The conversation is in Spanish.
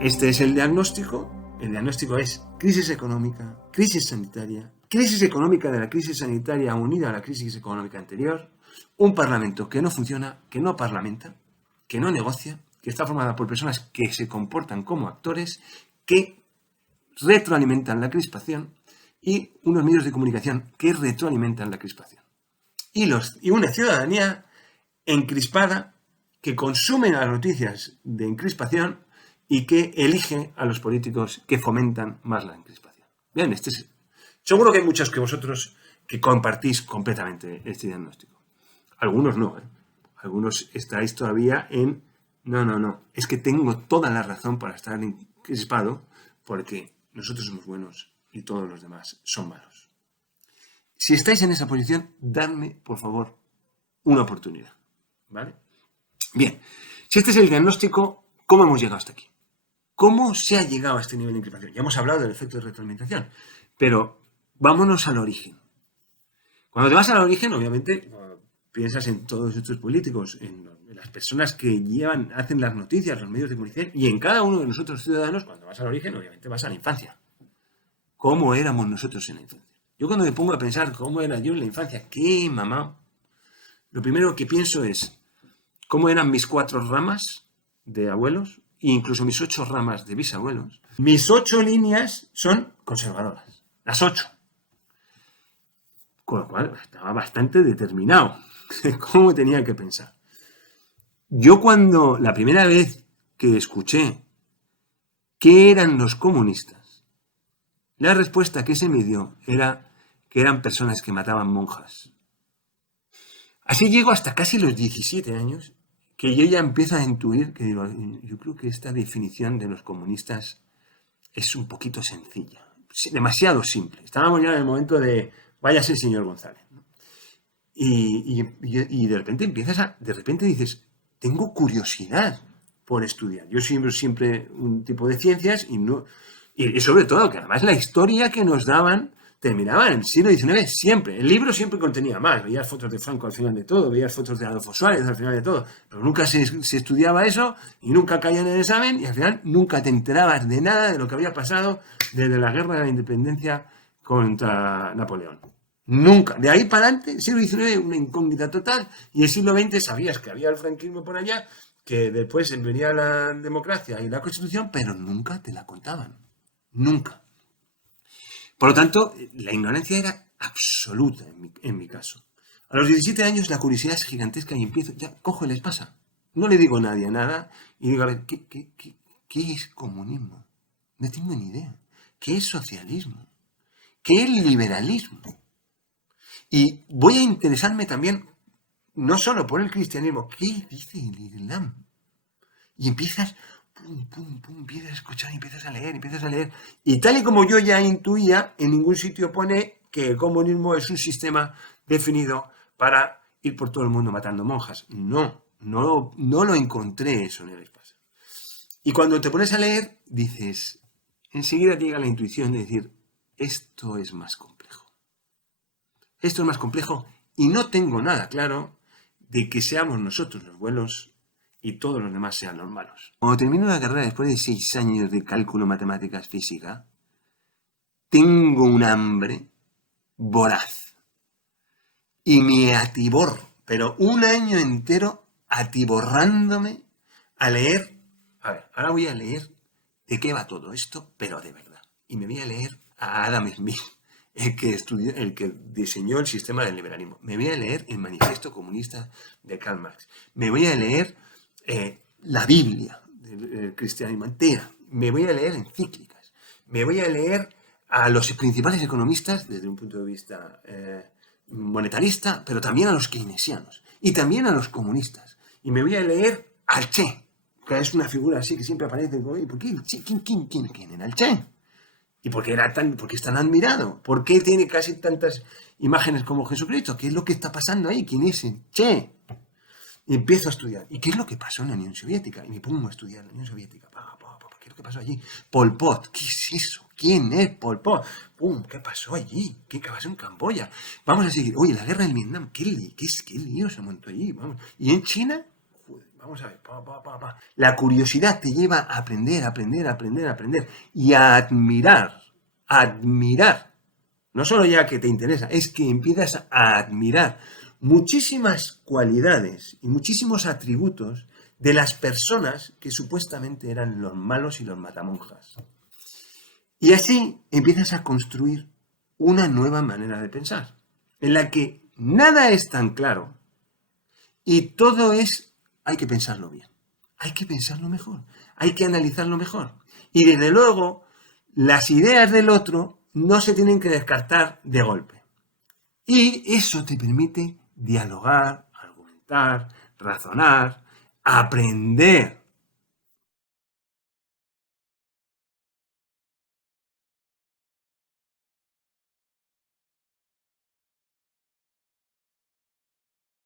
Este es el diagnóstico. El diagnóstico es crisis económica, crisis sanitaria, crisis económica de la crisis sanitaria unida a la crisis económica anterior, un parlamento que no funciona, que no parlamenta, que no negocia, que está formada por personas que se comportan como actores, que retroalimentan la crispación y unos medios de comunicación que retroalimentan la crispación. Y una ciudadanía encrispada que consume las noticias de encrispación y que elige a los políticos que fomentan más la encrispación. Bien, seguro que hay muchos que vosotros que compartís completamente este diagnóstico. Algunos no, ¿eh? Algunos estáis todavía en no, es que tengo toda la razón para estar encrispado porque nosotros somos buenos y todos los demás son malos. Si estáis en esa posición, dadme, por favor, una oportunidad, ¿vale? Bien, si este es el diagnóstico, ¿cómo hemos llegado hasta aquí? ¿Cómo se ha llegado a este nivel de encriptación? Ya hemos hablado del efecto de retroalimentación, pero vámonos al origen. Cuando te vas al origen, obviamente, piensas en todos estos políticos, en las personas que hacen las noticias, los medios de comunicación, y en cada uno de nosotros ciudadanos, cuando vas al origen, obviamente vas a la infancia. ¿Cómo éramos nosotros en la infancia? Yo cuando me pongo a pensar cómo era yo en la infancia, qué mamá, lo primero que pienso es cómo eran mis 4 ramas de abuelos, e incluso mis 8 ramas de bisabuelos. Mis 8 líneas son conservadoras, las 8. Con lo cual estaba bastante determinado cómo tenía que pensar. Yo cuando la primera vez que escuché qué eran los comunistas, la respuesta que se me dio era que eran personas que mataban monjas. Así llego hasta casi los 17 años, que yo ya empiezo a intuir que digo, yo creo que esta definición de los comunistas es un poquito sencilla, demasiado simple. Estábamos ya en el momento de váyase el señor González, ¿no? Y de repente dices, tengo curiosidad por estudiar. Yo siempre un tipo de ciencias y sobre todo que además la historia que nos daban terminaba en el siglo XIX, siempre. El libro siempre contenía más. Veías fotos de Franco al final de todo, veías fotos de Adolfo Suárez al final de todo, pero nunca se estudiaba eso y nunca caía en el examen y al final nunca te enterabas de nada de lo que había pasado desde la guerra de la independencia contra Napoleón. Nunca. De ahí para adelante, el siglo XIX, una incógnita total, y el siglo XX sabías que había el franquismo por allá, que después venía la democracia y la Constitución, pero nunca te la contaban. Nunca. Por lo tanto, la ignorancia era absoluta en mi caso. A los 17 años la curiosidad es gigantesca y empiezo, ya cojo el espasa. No le digo a nadie nada y digo, a ver, ¿qué es comunismo? No tengo ni idea. ¿Qué es socialismo? ¿Qué es liberalismo? Y voy a interesarme también, no solo por el cristianismo, ¿qué dice el Islam? Y empiezas, empiezas a escuchar, empiezas a leer. Y tal y como yo ya intuía, en ningún sitio pone que el comunismo es un sistema definido para ir por todo el mundo matando monjas. No lo encontré eso en el espacio. Y cuando te pones a leer, dices, enseguida te llega la intuición de decir, esto es más complejo. Esto es más complejo y no tengo nada claro de que seamos nosotros los buenos y todos los demás sean los malos. Cuando termino la carrera después de 6 años de cálculo, matemáticas, física, tengo un hambre voraz y me atiborro, pero un año entero atiborrándome a leer. A ver, ahora voy a leer de qué va todo esto, pero de verdad. Y me voy a leer a Adam Smith, el que diseñó el sistema del liberalismo. Me voy a leer el Manifiesto Comunista de Karl Marx. Me voy a leer la Biblia del cristianismo entera. Me voy a leer encíclicas. Me voy a leer a los principales economistas desde un punto de vista monetarista, pero también a los keynesianos y también a los comunistas. Y me voy a leer al Che, que es una figura así que siempre aparece. ¿Por qué el Che? ¿Quién era el Che? ¿Y por qué es tan admirado? ¿Por qué tiene casi tantas imágenes como Jesucristo? ¿Qué es lo que está pasando ahí? ¿Quién es el Che? Y empiezo a estudiar. ¿Y qué es lo que pasó en la Unión Soviética? Y me pongo a estudiar la Unión Soviética. ¿Qué es lo que pasó allí? Pol Pot. ¿Qué es eso? ¿Quién es Pol Pot? ¿Qué pasó allí? ¿Qué pasó en Camboya? Vamos a seguir. Oye, la guerra del Vietnam. ¿Qué lío se montó allí? Vamos. ¿Y en China? Vamos a ver. La curiosidad te lleva a aprender, aprender, aprender, aprender. Y a admirar. Admirar. No solo ya que te interesa, es que empiezas a admirar muchísimas cualidades y muchísimos atributos de las personas que supuestamente eran los malos y los matamonjas. Y así empiezas a construir una nueva manera de pensar, en la que nada es tan claro y todo hay que pensarlo bien, hay que pensarlo mejor, hay que analizarlo mejor. Y desde luego, las ideas del otro no se tienen que descartar de golpe. Y eso te permite dialogar, argumentar, razonar, aprender